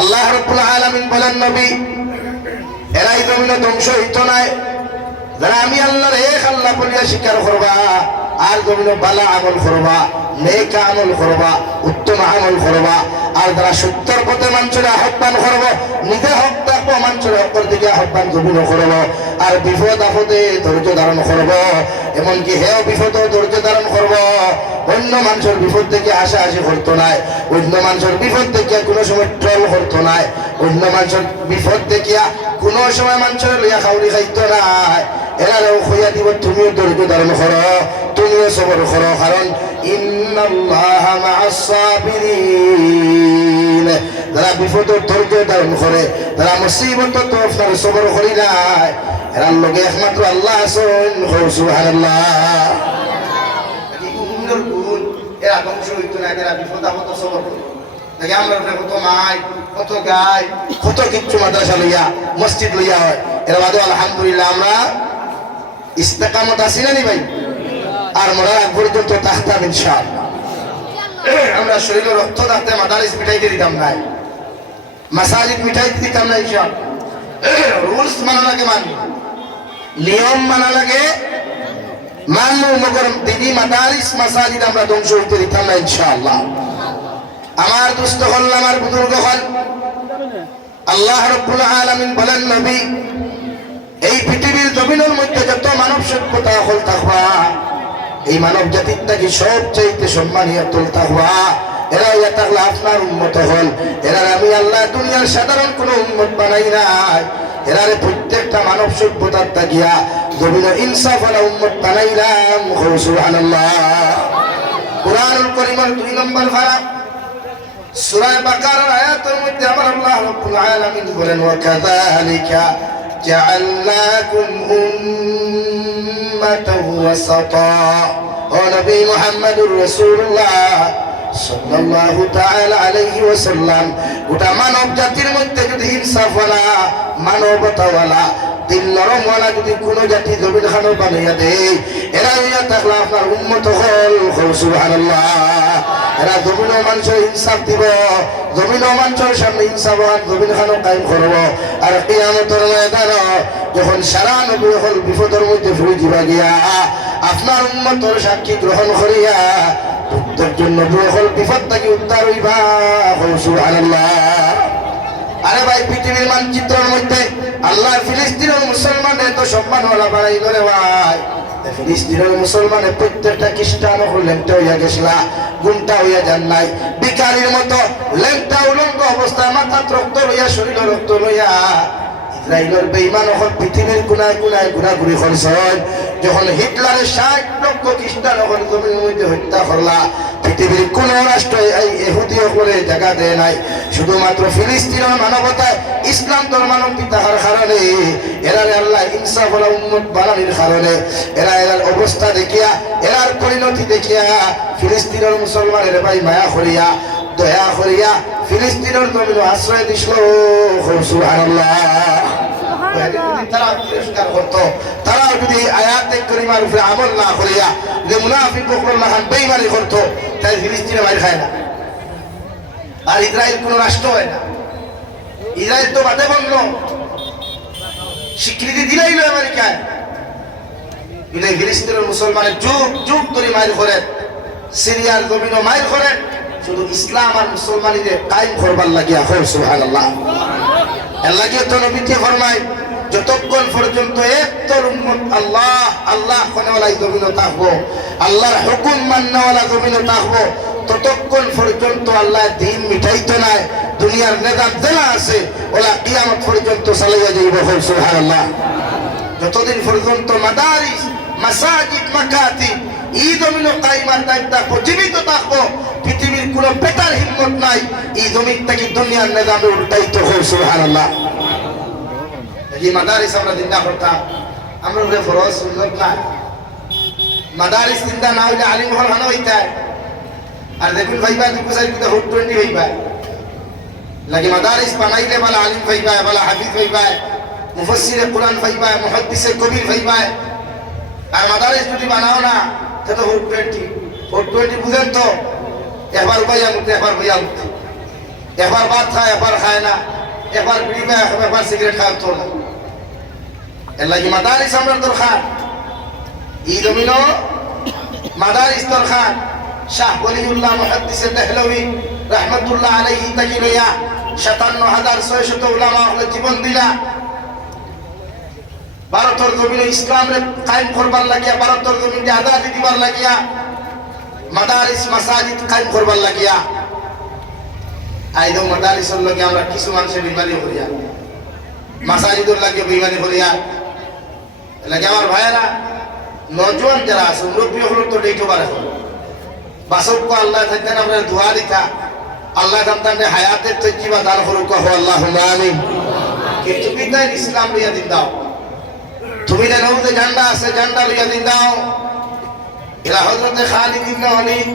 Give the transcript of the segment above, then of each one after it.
আল্লাহ রাব্বুল আলামিন বলেন নবী এরাই জমিনে ধ্বংস হইত নাই যারা আমি আল্লাহর এক আল্লাহ বলিয়া স্বীকার করবা আর জমিনে ভালো আমল করবা নেক আমল করবা উত্তম আমল করবা আর যারা সত্যর পথে মানুষের আহ্বান করব নিজে হক থাকবো মানুষের হকের দিকে আহ্বান জমিনে করব আর বিপদ আপদে ধৈর্য ধারণ করব এমনকি হেও বিপদ ধৈর্য ধারণ করব অন্য মানুষের বিপদ থেকে হাসাহাসি করতো নাই অন্য মানুষের বিপদ থেকে কোনো সময় ট্রল করতো নাই অন্য মানুষের বিপদ দেখিয়া কোনো সময় মানুষের লইয়া খাউরি খাইতো নাই এরাও হইয়া দিব তুমিও ধৈর্য ধারণ করো তুমিও সবর করো কারণ ইন্নাল্লাহা মা'আস সাবিরিন যারা বিপদ ধৈর্য ধারণ করে যারা মুসিবত তো আপনার সবর করি নাই এরার লগে একমাত্র আল্লাহ আছেন সুবহানাল্লাহ গুণ এরা ধ্বংস হইতো না এরা বিপদ আপদ সবর করে দেখি আমরা কত মাই কত গাই কত কিচ্ছু মাদ্রাসা লইয়া মসজিদ লইয়া হয় এর বাদে আলহামদুলিল্লাহ আমরা ইস্তেকামত আছি না নি ভাই আর মরার আগ পর্যন্ত থাকতাম ইনশাআল্লাহ আমরা শরীরে রক্ত থাকতে মাদারিস মিঠাইতে দিতাম না মাসাজিদ মিঠাইতে দিতাম না ইনশাআল্লাহ রুলস মানা লাগে মানি নিয়ম মানা লাগে মানব মগর দিদি মাদারিস মাসাজিদ আমরা ধ্বংস হইতে দিতাম না ইনশাআল্লাহ আমার দুস্থ হল আমার বুজুর্গ হল আল্লাহ রাব্বুল আলামিন বলেন নবী এই পৃথিবীর জমিনের মধ্যে যত মানব সভ্যতা হল থাকবা এই মানব জাতির নাকি সবচাইতে সম্মানীয় তুল থাকবা এরা ইয়া থাকলে আপনার উম্মত হল এরা আমি আল্লাহ দুনিয়ার সাধারণ কোনো উম্মত বানাই নাই এরারে প্রত্যেকটা মানব সভ্যতার তাকিয়া জমিনে ইনসাফ আলা উম্মত বানাইলাম সুবহানাল্লাহ কুরআনুল কারীমের 2 নম্বর পারা সূরা বাকারার আয়াতের মধ্যে আমার আল্লাহ রাব্বুল আলামিন বলেন ওয়া কাযালিকা জাআলনাকুম উম্মাতাও ওয়াসাতা ও নবী মুহাম্মদুর রাসূলুল্লাহ সাল্লাল্লাহু তাআলা আলাইহি ওয়াসাল্লাম গোটা মানব জাতির মধ্যে যদি ইনসাফ ওয়ালা মানবতা ওয়ালা দিল নরম ওয়ালা যদি কোনো জাতি জমিন খানো বানাইয়া দেয় এরা ইয়া তাহলে আপনার উম্মত হল সুবহানাল্লাহ এরা জমিন মানুষের ইনসাফ দিব জমিন মানুষের সামনে ইনসাফ জমিন খানো কায়েম করব আর কিয়ামতের ময়দানে যখন সারা নবী হল বিপদের মধ্যে ফুলে দিবা গিয়া আপনার উম্মতের সাক্ষী গ্রহণ করিয়া উত্তর জন্য হল বিপদ থেকে উদ্ধার হইবা সুবহানাল্লাহ আরে ভাই পৃথিবীর মানচিত্রের মধ্যে আল্লাহ ফিলিস্তিনের মুসলমানের এত সম্মান হলা বাড়াই করে ভাই ফিলিস্তিনের মুসলমানের প্রত্যেকটা খ্রিস্টান লেংটা হইয়া গেছলা গুমটা হইয়া যান নাই বিকারির মতো লেংটা উলঙ্গ অবস্থায় মাথা রক্ত লইয়া শরীর রক্ত লইয়া ইসরায়েলের বেঈমান হল পৃথিবীর কোনায় কোনায় ঘোরাঘুরি করছেন যখন হিটলারের 60 লক্ষ খ্রিস্টান হল জমির মধ্যে হত্যা করলা পৃথিবীর কোন রাষ্ট্র এই ইহুদি হলে জায়গা দেয় নাই শুধুমাত্র ফিলিস্তিনের মানবতায় ইসলাম ধর্মাবলম্বী থাকার কারণে এরারে আল্লাহ ইনসাফ ওয়ালা উম্মত বানানোর কারণে এরার অবস্থা দেখিয়া এরার পরিণতি দেখিয়া ফিলিস্তিনের মুসলমানের ভাই মায়া করিয়া দয়া করিয়া ফিলিস্তিনের জমিন আশ্রয় দিছিল সুবহানাল্লাহ তারা যদি আয়াতে কারিমার উপরে আমল না করিয়া যে মুনাফিক বকরুল্লাহ খান বেঈমানি করত তাই ফিলিস্তিনে বাইরে খায় না আর ইসরায়েল কোন রাষ্ট্র হয় না ইসরায়েল তো বাদে বন্ধ স্বীকৃতি দিলেই আমেরিকায় বিদায় ফিলিস্তিনের মুসলমানের যুগ যুগ ধরে মাইল করেন সিরিয়ার জমিন মাইল করেন শুধু ইসলাম আর মুসলমানদের কায়েম করবার লাগিয়া হয় সুবহানাল্লাহ আল্লাহ কে তো নবীকে ফরমায় যতক্ষণ পর্যন্ত একতর উম্মত আল্লাহ আল্লাহ কোনওয়ালা জমিন থাকবো আল্লাহর হুকুম মাননেওয়ালা জমিন থাকবো ততক্ষণ পর্যন্ত আল্লাহ দিন মিটাইতো না দুনিয়ার নেতার জেলা আছে ওলা কিয়ামত পর্যন্ত চালাইয়া যাইব সুবহানাল্লাহ যতদিন পর্যন্ত মাদারিস মাসাজিদ মাকাতিব এই জমিন কায়েমার দায়িত্ব থাকবো জীবিত থাকবো পৃথিবীর কোন বেটার হিম্মত নাই এই জমিন থেকে দুনিয়ার নিজামে উল্টাইতে হয় সুবহানাল্লাহ এই মাদারিস আমরা চিন্তা করতাম আমরা উপরে ফরজ সুন্নত না মাদারিস চিন্তা না হইলে আলিম হল হানো হইতে আর দেখুন ভাইবা দুপুর সাইড কুদা হুট 20 ভাইবা লাগে মাদারিস বানাইলে বালা আলিম ভাইবা বালা হাফিজ ভাইবা মুফাসসিরে কুরআন ভাইবা মুহাদ্দিসে কবির ভাইবা আর মাদারিস যদি বানাও না তো হুট 20 বুঝেন তো একবার ভাইয়া মুতে একবার ভাইয়া মুতে একবার ভাত খায় একবার খায় না একবার বিড়ি বা একবার সিগারেট খাওয়া তো না এর লাগি মাদারিস আমরা দরকার এই জমিন মাদারিস দরকার শাহ ওলিউল্লাহ মুহাদ্দিস দেহলভী রহমতুল্লাহ আলাইহি তাকি লইয়া ৫৭,৬০০ উলামা হলে জীবন দিলা ভারতের জমিনে ইসলামে কায়েম করবার লাগিয়া ভারতের জমিনে আজাদি দিবার লাগিয়া মাদারিস মাসাজিদ কায়েম করবার লাগিয়া আইদো মাদারিসের লগে আমরা কিছু মানুষের বিমানি করিয়া মাসাজিদের লাগে বিমানি করিয়া লাগে আমার ভাইয়েরা নজওয়ান যারা আছে মুরব্বী হলো তো ডেটো বার এখন বাসবকে আল্লাহ থাকতেন আমরা দোয়া দিতা আল্লাহ জানতেন হায়াতের তৈকিবা দান করুক আল্লাহুম্মা আমিন কিন্তু বিদায় ইসলাম লইয়া দিন দাও তুমি যে নৌতে ঝান্ডা আছে ঝান্ডা লইয়া দিন দাও এরা হযরতে খালিদ ইবনে ওয়ালিদ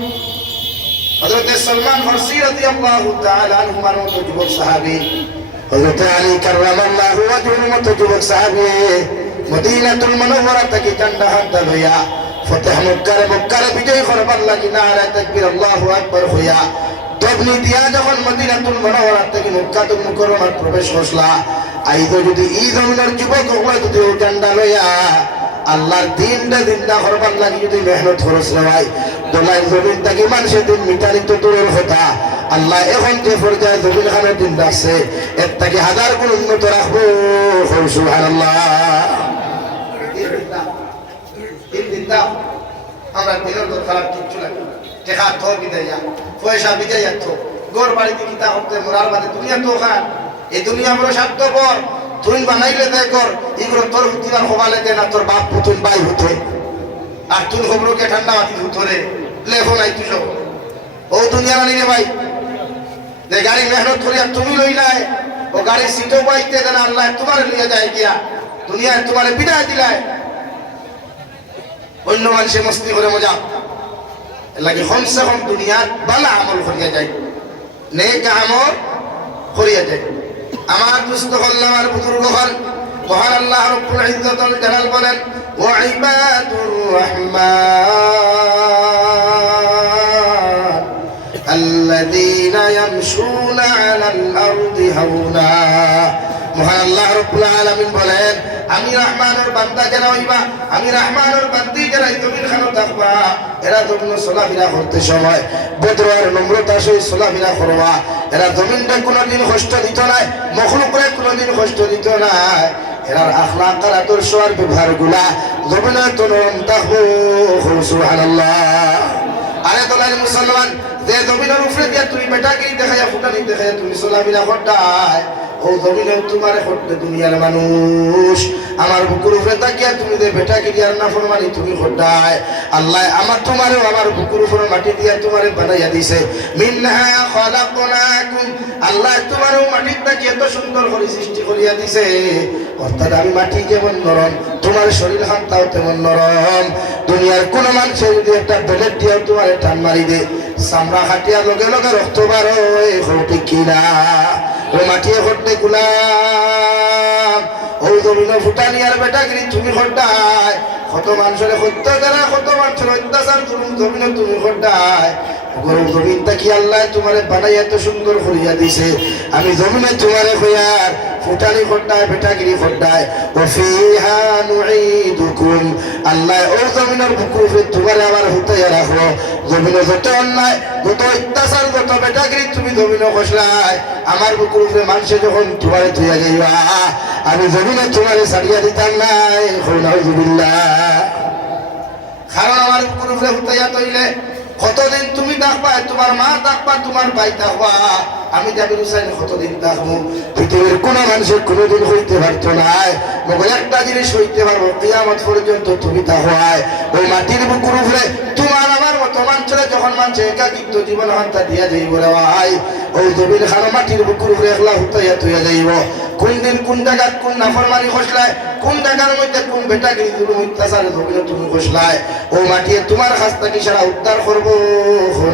হযরতে সালমান ফারসি রাদিয়াল্লাহু তাআলা আনহু মানত যুবক সাহাবী হযরতে আলী কাররামাল্লাহু ওয়াজহুর মত যুবক সাহাবী মদিনাতুল মুনাওয়ারা থেকে ঝান্ডা হাতে লইয়া ফতেহ মক্কার বিজয় করবার লাগি নারে তাকবীর আল্লাহু আকবার হইয়া তবনি দিয়া যখন মদিনাতুল মুনাওয়ারা থেকে মক্কাতুল মুকাররমার প্রবেশ করলা আইদো যদি এই ধরনের যুবক হয় যদি ও ঝান্ডা লইয়া আল্লাহর দিনটা জিন্দা করবার লাগি যদি মেহনত খরচ হয় দোলাই জমিন থেকে মানুষের দিন মিটানি তো দূরের কথা আল্লাহ এখন যে পর্যায়ে জমিন খানের দিন রাখছে এর থেকে হাজার গুণ উন্নত রাখবো সুবহানাল্লাহ আমরা দিনের তো খারাপ কিচ্ছু লাগে টেকা তো বিদাইয়া পয়সা বিদাইয়া তো গোর বাড়িতে কিতা করতে মরার বাদে দুনিয়া তো খান এই দুনিয়া বড় স্বার্থপর তুই বানাইলে দে কর এগুলো তোর হুতিবার হবালে দে না তোর বাপ পুতুন বাই হতে আর তুই খবরকে ঠান্ডা মাটি ধরে লেখো নাই তুই সব ও দুনিয়া রানি রে ভাই যে গাড়ি মেহনত করিয়া তুমি লই নাই ও গাড়ির সিটও পাইতে দেন আল্লাহ তোমার লইয়া যায় গিয়া দুনিয়ায় তোমার বিদায় দিলায় অন্য মানুষে মস্তি করে মজা লাগে কমসে কম দুনিয়ার ভালো আমল করিয়া যায় নেক আমল করিয়া যায় আমার দুস্থ হল আমার বুজুর্গ হল মহান আল্লাহ রব্বুল ইজ্জতুল জালাল বলেন ওয়া ইবাদুর রহমান আল্লাযীনা ইয়ামশুনা আলাল আরদি হাওনা মহান আল্লাহ রব্বুল আলামিন বলেন আমি রহমানের বান্দা যারা হইবা আমি রহমানের বান্দি যারা এই জমিন খানো থাকবা এরা যখন চলাফেরা করতে সময় বদ্র আর নম্রতা সহিত চলাফেরা করবা এরা জমিনটা কোনোদিন কষ্ট দিত নাই মখলুকরে কোনোদিন কষ্ট দিত নাই এরার আখলাক আর আদর্শ আর ব্যবহার গুলা জমিনের তো নরম থাকবো সুবহানাল্লাহ আরে তোলার মুসলমান যে জমিনের উপরে দিয়া তুমি বেটাকে দেখাইয়া ফুটানি দেখাইয়া তুমি চলাফেরা করতাই ও জমিনে তোমার করতে দুনিয়ার মানুষ আমার বুকুর উপরে তাকিয়া তুমি যে বেটাকে দিয়ার না ফরমানি তুমি করতাই আল্লাহ আমার তোমারও আমার বুকুর উপরে মাটি দিয়া তোমারে বানাইয়া দিছে মিনহা খালাকনাকুম আল্লাহ তোমারও মাটির তাকিয়া এত সুন্দর করে সৃষ্টি করিয়া দিছে অর্থাৎ আমি মাটি যেমন নরম তোমার শরীর হাতটাও তেমন নরম দুনিয়ার কোন মানুষের যদি একটা বেলেট দিয়া তোমার টান মারি দে চামড়া খাটিয়া লগে লগে রক্ত বার হয় ঠিক কিনা ও মাটিয়ে করতে গুলাম ও জমিন ফুটানি আর বেটাগিরি তুমি ঘটায় কত মানুষের হত্যা দ্বারা কত মানুষের অত্যাচার তুমি জমিনে তুমি ঘটায় গরম জমিনটা কি আল্লাহ তোমারে বানাই এত সুন্দর করিয়া দিছে আমি জমিনে তোমারে হইয়ার ফুটানি ঘটায় বেটাগিরি ঘটায় ও ফিহা নুঈদুকুম আল্লাহ ও জমিনের বুকুর তোমারে আবার হইয়া রাখো জমিনে যত অন্যায় যত অত্যাচার যত বেটাগিরি তুমি জমিনে খসলাই আমার বুকুর উপরে মানুষে যখন তোমারে ধুইয়া যাইবা আমি জমিনে তোমারে ছাড়িয়া দিতাম নাই নাউযুবিল্লাহ কারণ আমার বুকুর উপরে হইয়া তৈলে কতদিন তুমি থাকবা তোমার মা থাকবা তোমার ভাই থাকবা আমি জাবির হুসাইন কতদিন থাকবো পৃথিবীর কোন মানুষের কোনোদিন হইতে পারতো না মগর একটা জিনিস হইতে পারবো কিয়ামত পর্যন্ত তুমি থাকবাই ওই মাটির বুকুর উপরে তোমার আমার মতো মানুষের যখন মানুষ একাকিত্ব জীবন হান্তা দিয়া যাইব রে ভাই ওই জমিন খানো মাটির বুকুর উপরে একলা হুতাইয়া তুইয়া যাইব কোন দিন কোন জায়গায় কোন নাফরমানি খসলায় কোন জায়গার মধ্যে কোন বেটাগিরি জুলুম অত্যাচারে জমিনে তুমি খসলায় ও মাটিয়ে তোমার কাছ থেকে সারা উদ্ধার করবো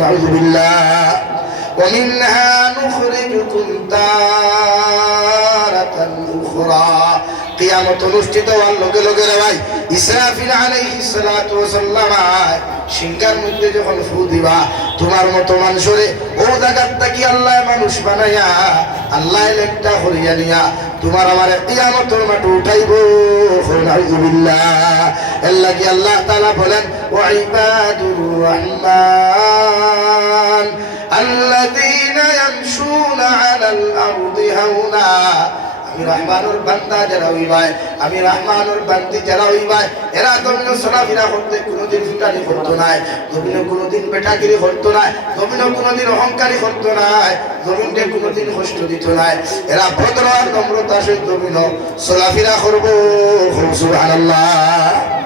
নাউযুবিল্লাহ ومنها نخرجكم تارة أخرى কিয়ামত অনুষ্ঠিত হওয়ার লগে লগে রে ভাই ইসরাফিল আলাইহিস সালাতু ওয়াস সালাম সিংহার মধ্যে যখন ফু দিবা তোমার মতো মানুষরে ও জায়গার থাকি আল্লাহ মানুষ বানাইয়া আল্লাহ লেখটা হরিয়া নিয়া তোমার আমার কিয়ামতের মাঠে উঠাইবো। নাউযুবিল্লাহ। আল্লাহ কি আল্লাহ তাআলা বলেন ওয়া ইবাদুর রহমান আল্লাযীনা ইয়ামশুনা আলাল আরদি হাওনা। আমি রহমানুর বান্দা যারা হইবায়, আমি রহমানুর বান্দি যারা হইবায়, এরা জমিনে চলাফেরা করতে কোনোদিন ফুটানি করতো নাই, জমিনে কোনোদিন বেটাগিরি করতো নাই, জমিনে কোনোদিন অহংকারী করতো নাই, জমিনকে কোনোদিন কষ্ট দিত নাই। এরা ভদ্র আর নম্রতা সহিত জমিনে চলাফেরা করবো। সুবহানাল্লাহ।